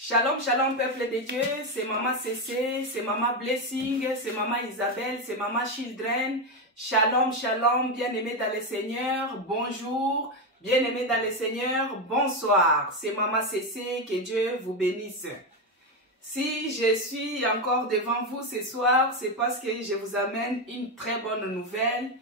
Shalom, shalom, peuple de Dieu, c'est Maman CC, c'est Maman Blessing, c'est Maman Isabelle, c'est Maman Children. Shalom, shalom, bien-aimés dans le Seigneur, bonjour, bien-aimés dans le Seigneur, bonsoir. C'est Maman CC, que Dieu vous bénisse. Si je suis encore devant vous ce soir, c'est parce que je vous amène une très bonne nouvelle.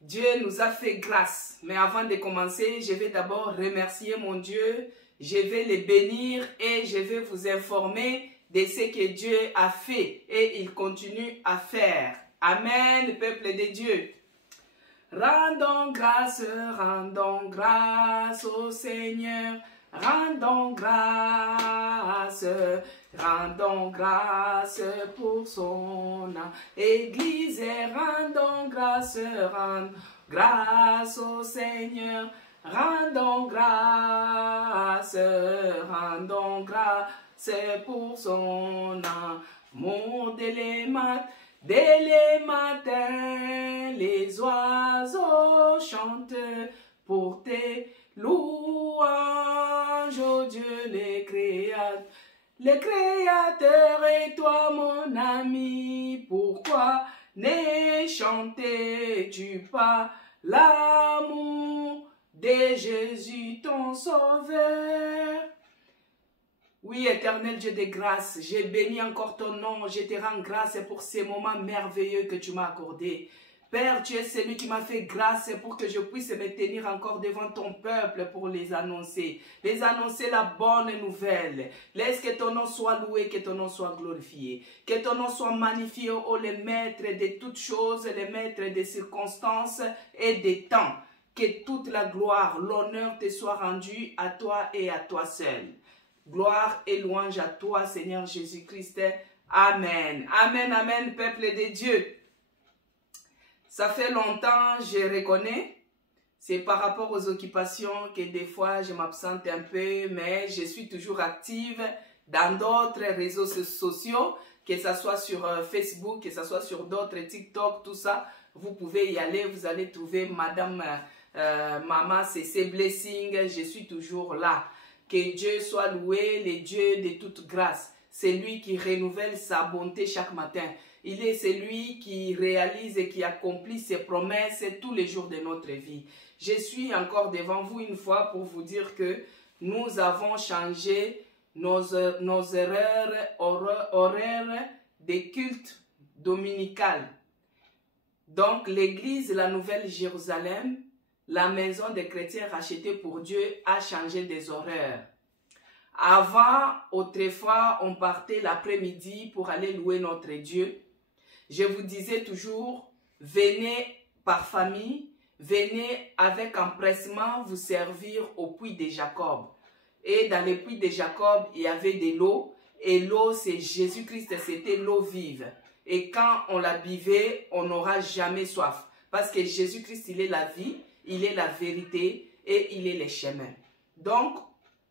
Dieu nous a fait grâce. Mais avant de commencer, je vais d'abord remercier mon Dieu. Je vais le bénir et je vais vous informer de ce que Dieu a fait et il continue à faire. Amen, peuple de Dieu. Rendons grâce au Seigneur. Rendons grâce pour son Église. Rendons grâce au Seigneur. Rendons grâce pour son amour. Dès les matins, les oiseaux chantent pour tes louanges, oh Dieu, les créateurs et toi, mon ami, pourquoi ne chantais-tu pas l'amour de Jésus ton sauveur? Oui, éternel Dieu de grâce, j'ai béni encore ton nom, je te rends grâce pour ces moments merveilleux que tu m'as accordés. Père, tu es celui qui m'a fait grâce pour que je puisse me tenir encore devant ton peuple pour les annoncer la bonne nouvelle. Laisse que ton nom soit loué, que ton nom soit glorifié, que ton nom soit magnifié, ô le maître de toutes choses, le maître des circonstances et des temps. Que toute la gloire, l'honneur te soit rendu à toi et à toi seul. Gloire et louange à toi, Seigneur Jésus-Christ. Amen. Amen, amen, peuple de Dieu. Ça fait longtemps, je reconnais. C'est par rapport aux occupations que des fois, je m'absente un peu, mais je suis toujours active dans d'autres réseaux sociaux, que ce soit sur Facebook, que ce soit sur d'autres TikTok, tout ça. Vous pouvez y aller, vous allez trouver Madame Maman CC Blessing, je suis toujours là. Que Dieu soit loué, le Dieu de toute grâce. C'est lui qui renouvelle sa bonté chaque matin. Il est celui qui réalise et qui accomplit ses promesses tous les jours de notre vie. Je suis encore devant vous une fois pour vous dire que nous avons changé nos horaires des cultes dominicales. Donc l'église, la Nouvelle Jérusalem, la maison des chrétiens rachetés pour Dieu a changé des horaires. Avant, autrefois, on partait l'après-midi pour aller louer notre Dieu. Je vous disais toujours, venez par famille, venez avec empressement vous servir au puits de Jacob. Et dans le puits de Jacob, il y avait de l'eau. Et l'eau, c'est Jésus-Christ, c'était l'eau vive. Et quand on la buvait, on n'aura jamais soif. Parce que Jésus-Christ, il est la vie, il est la vérité et il est le chemin. Donc,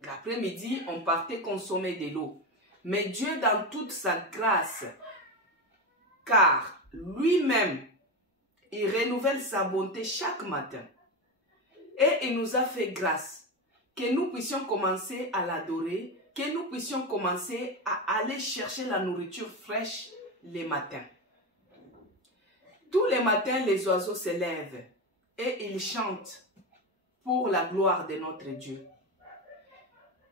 l'après-midi, on partait consommer de l'eau. Mais Dieu, dans toute sa grâce, car lui-même, il renouvelle sa bonté chaque matin. Et il nous a fait grâce. Que nous puissions commencer à l'adorer, que nous puissions commencer à aller chercher la nourriture fraîche les matins. Tous les matins, les oiseaux se lèvent et ils chantent pour la gloire de notre Dieu.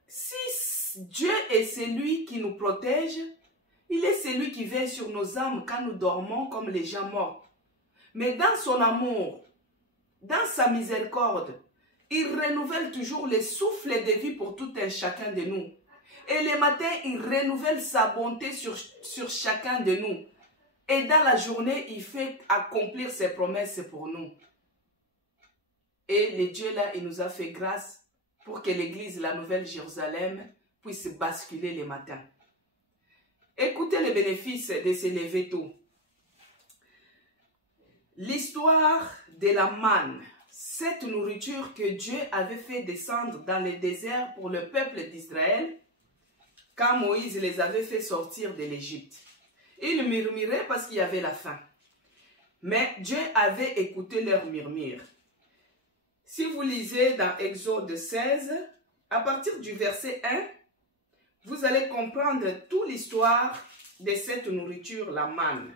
Si Dieu est celui qui nous protège, il est celui qui veille sur nos âmes quand nous dormons comme les gens morts. Mais dans son amour, dans sa miséricorde, il renouvelle toujours le souffle de vie pour tout un chacun de nous. Et le matin, il renouvelle sa bonté sur chacun de nous. Et dans la journée, il fait accomplir ses promesses pour nous. Et le Dieu là, il nous a fait grâce pour que l'église, la Nouvelle Jérusalem, puisse basculer les matins. Écoutez les bénéfices de se lever tôt. L'histoire de la manne, cette nourriture que Dieu avait fait descendre dans le désert pour le peuple d'Israël, quand Moïse les avait fait sortir de l'Égypte. Ils murmuraient parce qu'il y avait la faim. Mais Dieu avait écouté leurs murmures. Si vous lisez dans Exode 16, à partir du verset 1, vous allez comprendre toute l'histoire de cette nourriture, la manne.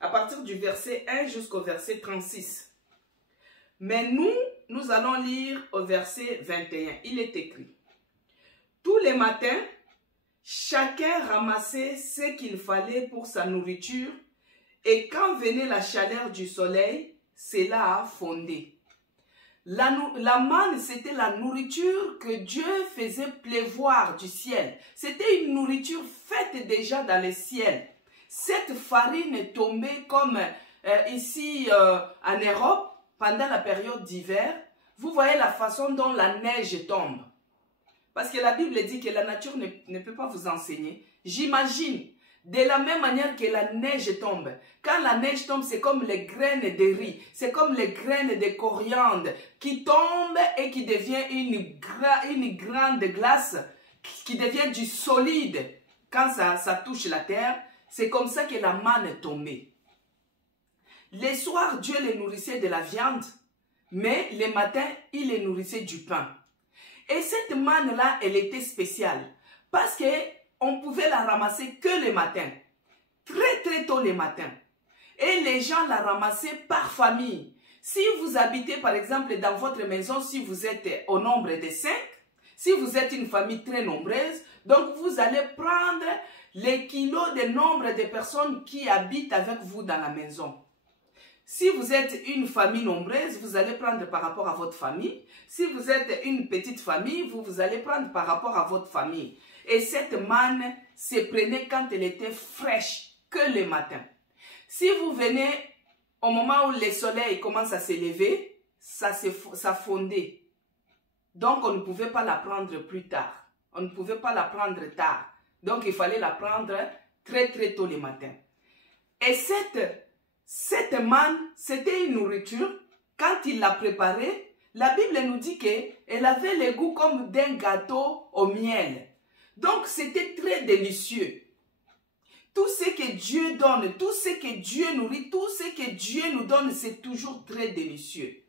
À partir du verset 1 jusqu'au verset 36. Mais nous allons lire au verset 21. Il est écrit: tous les matins, chacun ramassait ce qu'il fallait pour sa nourriture, et quand venait la chaleur du soleil, cela a fondé. La manne, c'était la nourriture que Dieu faisait pleuvoir du ciel. C'était une nourriture faite déjà dans le ciel. Cette farine tombait comme ici en Europe, pendant la période d'hiver. Vous voyez la façon dont la neige tombe. Parce que la Bible dit que la nature ne peut pas vous enseigner. J'imagine, de la même manière que la neige tombe. Quand la neige tombe, c'est comme les graines de riz. C'est comme les graines de coriandre qui tombent et qui devient une grande glace, qui devient du solide. Quand ça touche la terre, c'est comme ça que la manne tombait. Les soirs, Dieu les nourrissait de la viande, mais les matins, il les nourrissait du pain. Et cette manne-là, elle était spéciale parce qu'on pouvait la ramasser que le matin, très tôt le matin. Et les gens la ramassaient par famille. Si vous habitez par exemple dans votre maison, si vous êtes au nombre de 5, si vous êtes une famille très nombreuse, donc vous allez prendre les kilos de nombre de personnes qui habitent avec vous dans la maison. Si vous êtes une famille nombreuse, vous allez prendre par rapport à votre famille. Si vous êtes une petite famille, vous allez prendre par rapport à votre famille. Et cette manne se prenait quand elle était fraîche, que le matin. Si vous venez au moment où le soleil commence à se lever, ça fondait. Donc on ne pouvait pas la prendre plus tard. On ne pouvait pas la prendre tard. Donc il fallait la prendre très tôt le matin. Et cette manne, c'était une nourriture. Quand il l'a préparée, la Bible nous dit qu'elle avait le goût comme d'un gâteau au miel. Donc c'était très délicieux. Tout ce que Dieu donne, tout ce que Dieu nourrit, tout ce que Dieu nous donne, c'est toujours très délicieux.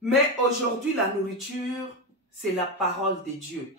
Mais aujourd'hui, la nourriture, c'est la parole de Dieu.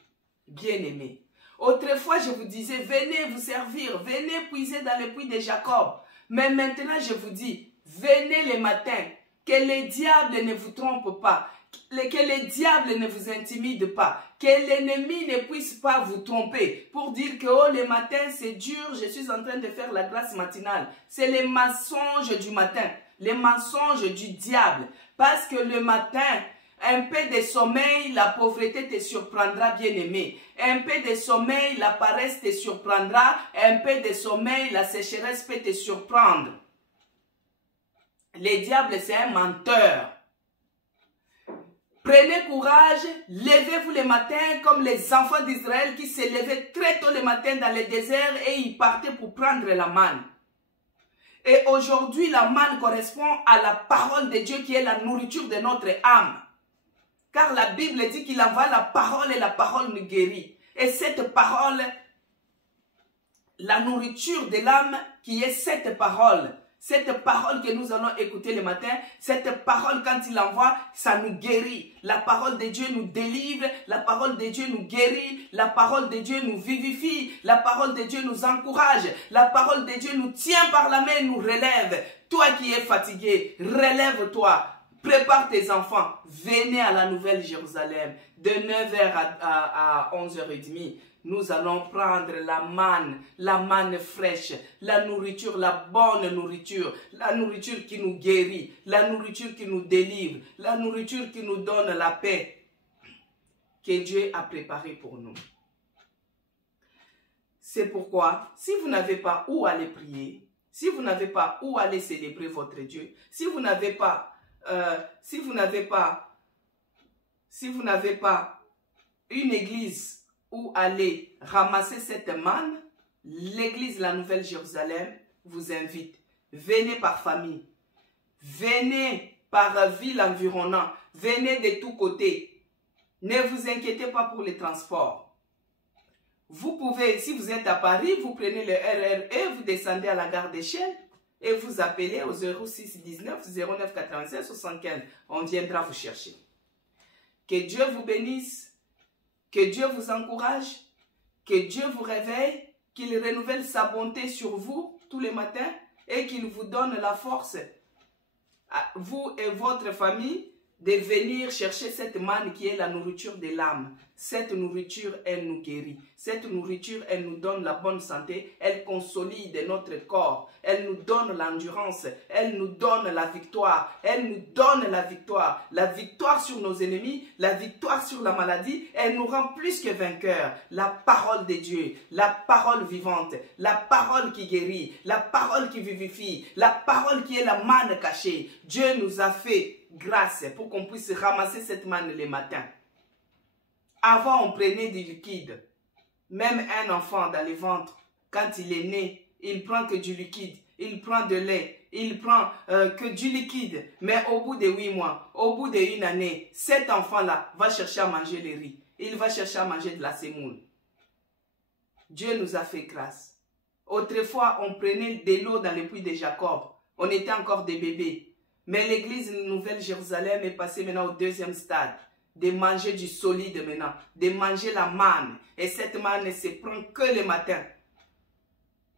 Bien-aimé. Autrefois, je vous disais, venez vous servir, venez puiser dans le puits de Jacob. Mais maintenant, je vous dis, venez le matin, que le diable ne vous trompe pas, que le diable ne vous intimide pas, que l'ennemi ne puisse pas vous tromper pour dire que oh, le matin c'est dur, je suis en train de faire la grâce matinale. C'est les mensonges du matin, les mensonges du diable. Parce que le matin, un peu de sommeil, la pauvreté te surprendra, bien-aimé. Un peu de sommeil, la paresse te surprendra. Un peu de sommeil, la sécheresse peut te surprendre. Le diable, c'est un menteur. Prenez courage, levez-vous le matin comme les enfants d'Israël qui se levaient très tôt le matin dans le désert et ils partaient pour prendre la manne. Et aujourd'hui, la manne correspond à la parole de Dieu qui est la nourriture de notre âme. Car la Bible dit qu'il envoie la parole et la parole nous guérit. Et cette parole, la nourriture de l'âme qui est cette parole que nous allons écouter le matin, cette parole quand il envoie, ça nous guérit. La parole de Dieu nous délivre, la parole de Dieu nous guérit, la parole de Dieu nous vivifie, la parole de Dieu nous encourage, la parole de Dieu nous tient par la main, nous relève. Toi qui es fatigué, relève-toi. Prépare tes enfants, venez à la Nouvelle Jérusalem de 9h à 11h30. Nous allons prendre la manne fraîche, la nourriture, la bonne nourriture, la nourriture qui nous guérit, la nourriture qui nous délivre, la nourriture qui nous donne la paix que Dieu a préparée pour nous. C'est pourquoi, si vous n'avez pas où aller prier, si vous n'avez pas où aller célébrer votre Dieu, si vous n'avez pas une église où aller ramasser cette manne, l'église La Nouvelle Jérusalem vous invite. Venez par famille, venez par ville environnante, venez de tous côtés. Ne vous inquiétez pas pour les transports. Vous pouvez, si vous êtes à Paris, vous prenez le RER, vous descendez à la gare d'Échelle et vous appelez au 06 19 09 96 75. On viendra vous chercher. Que Dieu vous bénisse. Que Dieu vous encourage, Que Dieu vous réveille, qu'il renouvelle sa bonté sur vous tous les matins et qu'il vous donne la force, vous et votre famille, de venir chercher cette manne qui est la nourriture de l'âme. Cette nourriture, elle nous guérit. Cette nourriture, elle nous donne la bonne santé. Elle consolide notre corps. Elle nous donne l'endurance. Elle nous donne la victoire. Elle nous donne la victoire. La victoire sur nos ennemis. La victoire sur la maladie. Elle nous rend plus que vainqueurs. La parole de Dieu. La parole vivante. La parole qui guérit. La parole qui vivifie. La parole qui est la manne cachée. Dieu nous a fait grâce pour qu'on puisse ramasser cette manne le matin. Avant, on prenait du liquide. Même un enfant dans le ventre, quand il est né, il prend que du liquide. Il prend de lait. Il prend que du liquide. Mais au bout de 8 mois, au bout d'1 année, cet enfant-là va chercher à manger le riz. Il va chercher à manger de la semoule. Dieu nous a fait grâce. Autrefois, on prenait de l'eau dans le puits de Jacob. On était encore des bébés. Mais l'église Nouvelle-Jérusalem est passée maintenant au 2e stade. De manger du solide maintenant. De manger la manne. Et cette manne ne se prend que le matin.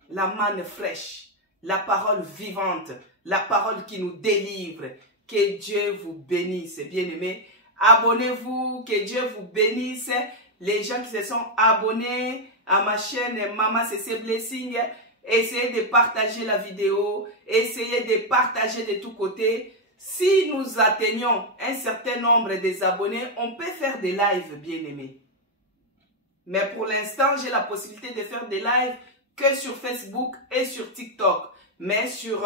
La manne fraîche. La parole vivante. La parole qui nous délivre. Que Dieu vous bénisse, bien-aimés. Abonnez-vous. Que Dieu vous bénisse. Les gens qui se sont abonnés à ma chaîne Mama CC Blessing, essayez de partager la vidéo, essayez de partager de tous côtés. Si nous atteignons un certain nombre des abonnés, on peut faire des lives, bien-aimés. Mais pour l'instant, j'ai la possibilité de faire des lives que sur Facebook et sur TikTok. Mais sur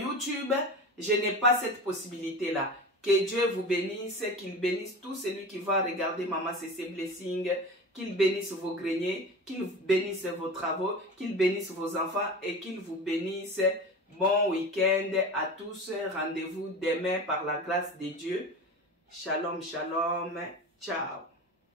YouTube, je n'ai pas cette possibilité-là. Que Dieu vous bénisse, qu'il bénisse tout celui qui va regarder Mama CC Blessing, qu'il bénisse vos greniers, qu'il bénisse vos travaux, qu'il bénisse vos enfants et qu'il vous bénisse. Bon week-end à tous. Rendez-vous demain par la grâce de Dieu. Shalom, shalom. Ciao.